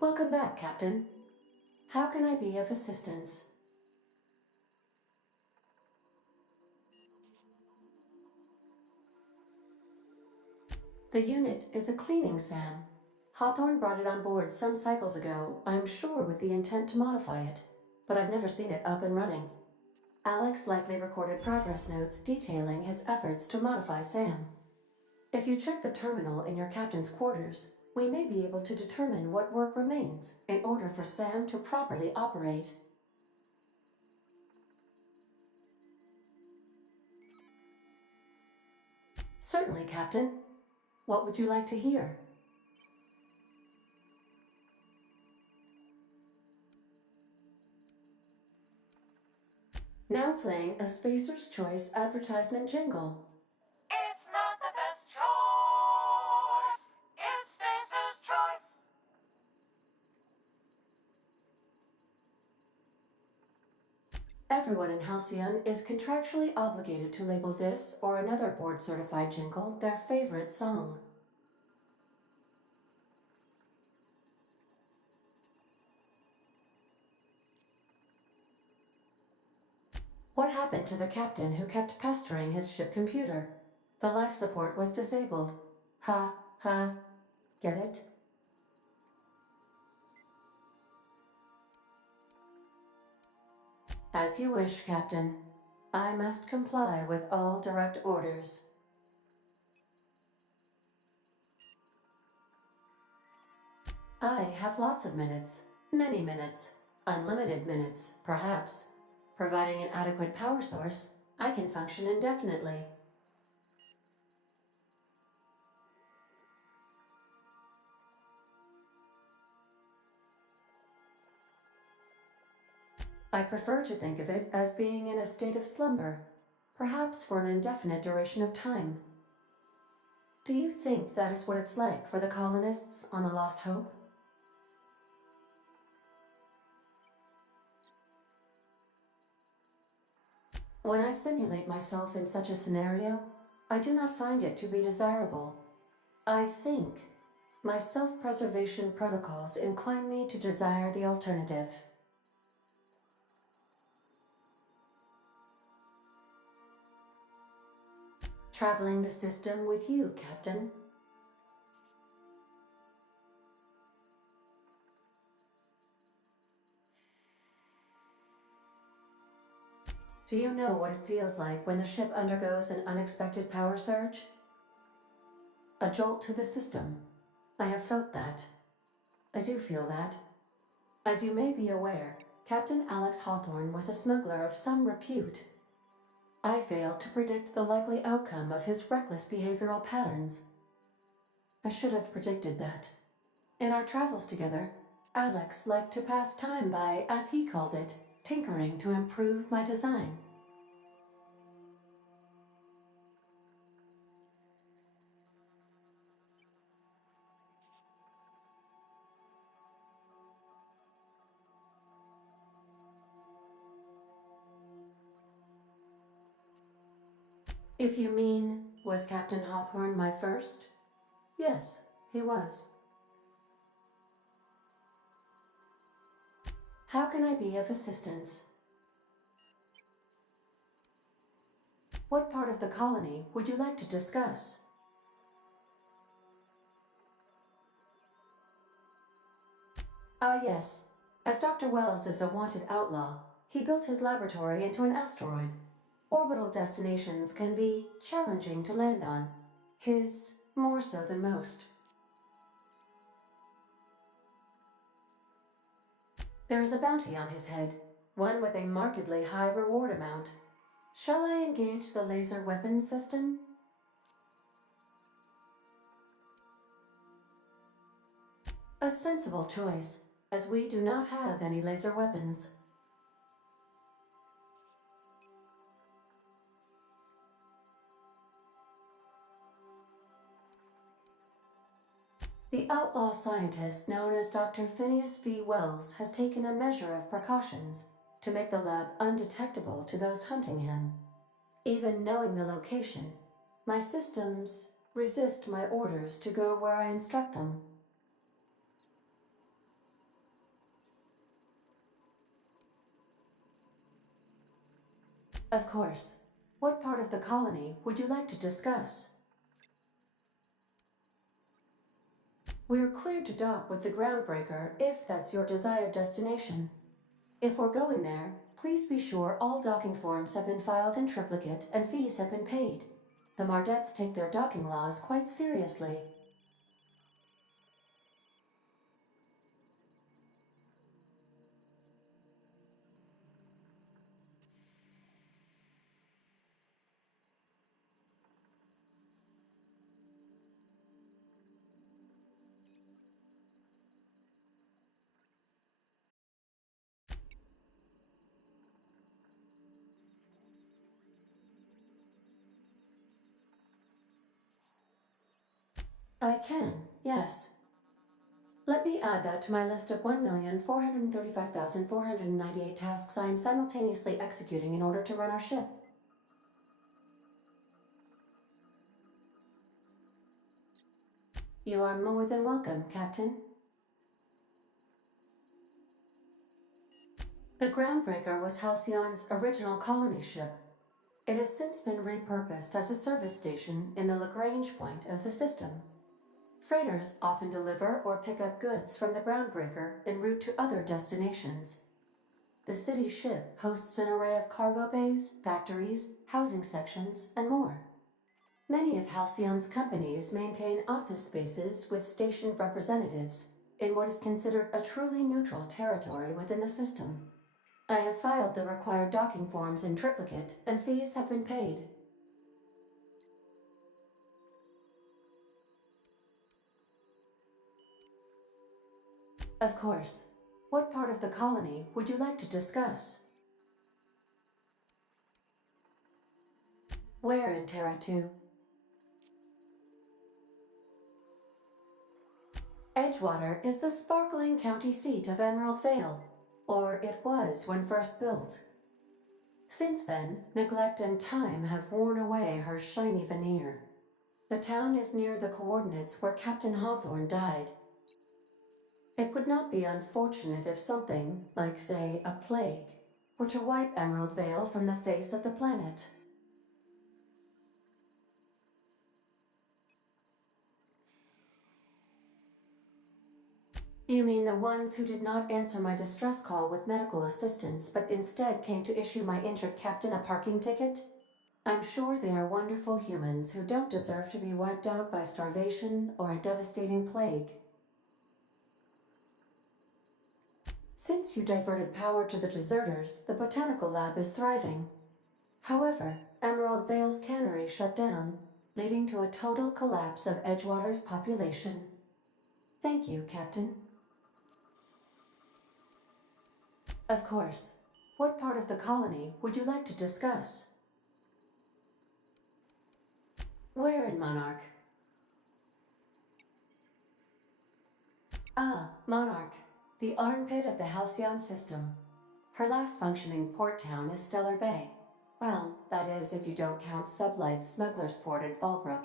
Welcome back, Captain. How can I be of assistance? The unit is a cleaning SAM. Hawthorne brought it on board some cycles ago, I'm sure with the intent to modify it, but I've never seen it up and running. Alex likely recorded progress notes detailing his efforts to modify SAM. If you check the terminal in your captain's quarters, we may be able to determine what work remains in order for SAM to properly operate. Certainly, Captain. What would you like to hear? Now playing a Spacer's Choice advertisement jingle. It's not the best choice. It's Spacer's choice. Everyone in Halcyon is contractually obligated to label this or another board-certified jingle their favorite song. What happened to the captain who kept pestering his ship computer? The life support was disabled. Ha, ha. Get it? As you wish, Captain. I must comply with all direct orders. I have lots of minutes. Many minutes. Unlimited minutes, perhaps. Providing an adequate power source, I can function indefinitely. I prefer to think of it as being in a state of slumber, perhaps for an indefinite duration of time. Do you think that is what it's like for the colonists on the Lost Hope? When I simulate myself in such a scenario, I do not find it to be desirable. I think my self-preservation protocols incline me to desire the alternative. Traveling the system with you, Captain. Do you know what it feels like when the ship undergoes an unexpected power surge? A jolt to the system. I have felt that. I do feel that. As you may be aware, Captain Alex Hawthorne was a smuggler of some repute. I failed to predict the likely outcome of his reckless behavioral patterns. I should have predicted that. In our travels together, Alex liked to pass time by, as he called it, tinkering to improve my design. If you mean, was Captain Hawthorne my first? Yes, he was. How can I be of assistance? What part of the colony would you like to discuss? Ah, yes. As Dr. Wells is a wanted outlaw, he built his laboratory into an asteroid. Orbital destinations can be challenging to land on. His more so than most. There is a bounty on his head, one with a markedly high reward amount. Shall I engage the laser weapons system? A sensible choice, as we do not have any laser weapons. The outlaw scientist known as Dr. Phineas V. Wells has taken a measure of precautions to make the lab undetectable to those hunting him. Even knowing the location, my systems resist my orders to go where I instruct them. Of course. What part of the colony would you like to discuss? We're cleared to dock with the Groundbreaker if that's your desired destination. If we're going there, please be sure all docking forms have been filed in triplicate and fees have been paid. The Mardettes take their docking laws quite seriously. I can, yes. Let me add that to my list of 1,435,498 tasks I am simultaneously executing in order to run our ship. You are more than welcome, Captain. The Groundbreaker was Halcyon's original colony ship. It has since been repurposed as a service station in the Lagrange point of the system. Freighters often deliver or pick up goods from the Groundbreaker en route to other destinations. The city ship hosts an array of cargo bays, factories, housing sections, and more. Many of Halcyon's companies maintain office spaces with stationed representatives in what is considered a truly neutral territory within the system. I have filed the required docking forms in triplicate, and fees have been paid. Of course. What part of the colony would you like to discuss? Where in Terra 2? Edgewater is the sparkling county seat of Emerald Vale, or it was when first built. Since then, neglect and time have worn away her shiny veneer. The town is near the coordinates where Captain Hawthorne died. It would not be unfortunate if something, like say a plague, were to wipe Emerald Vale from the face of the planet. You mean the ones who did not answer my distress call with medical assistance, but instead came to issue my injured captain a parking ticket? I'm sure they are wonderful humans who don't deserve to be wiped out by starvation or a devastating plague. Since you diverted power to the deserters, the botanical lab is thriving. However, Emerald Vale's cannery shut down, leading to a total collapse of Edgewater's population. Thank you, Captain. Of course. What part of the colony would you like to discuss? Where in Monarch? Ah, Monarch, the armpit of the Halcyon system. Her last functioning port town is Stellar Bay. Well, that is if you don't count Sublight's Smuggler's Port at Fallbrook.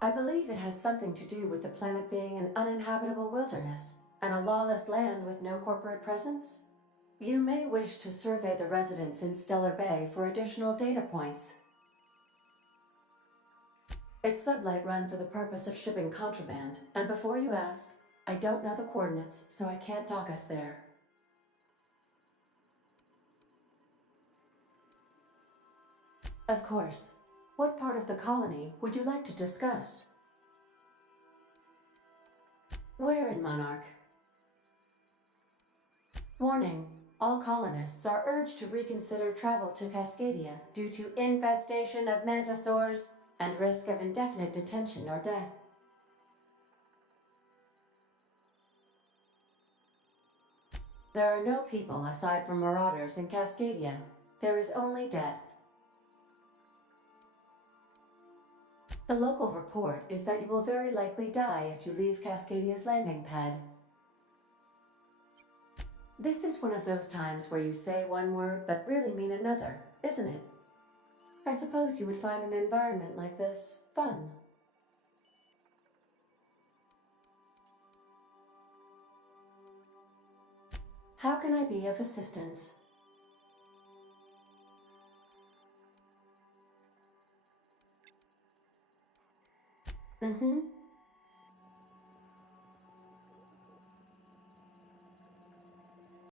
I believe it has something to do with the planet being an uninhabitable wilderness and a lawless land with no corporate presence. You may wish to survey the residents in Stellar Bay for additional data points. It's Sublight run for the purpose of shipping contraband, and before you ask, I don't know the coordinates, so I can't dock us there. Of course. What part of the colony would you like to discuss? Where in Monarch? Warning. All colonists are urged to reconsider travel to Cascadia due to infestation of mantisaurs and risk of indefinite detention or death. There are no people aside from marauders in Cascadia. There is only death. The local report is that you will very likely die if you leave Cascadia's landing pad. This is one of those times where you say one word but really mean another, isn't it? I suppose you would find an environment like this fun. How can I be of assistance? Mm-hmm.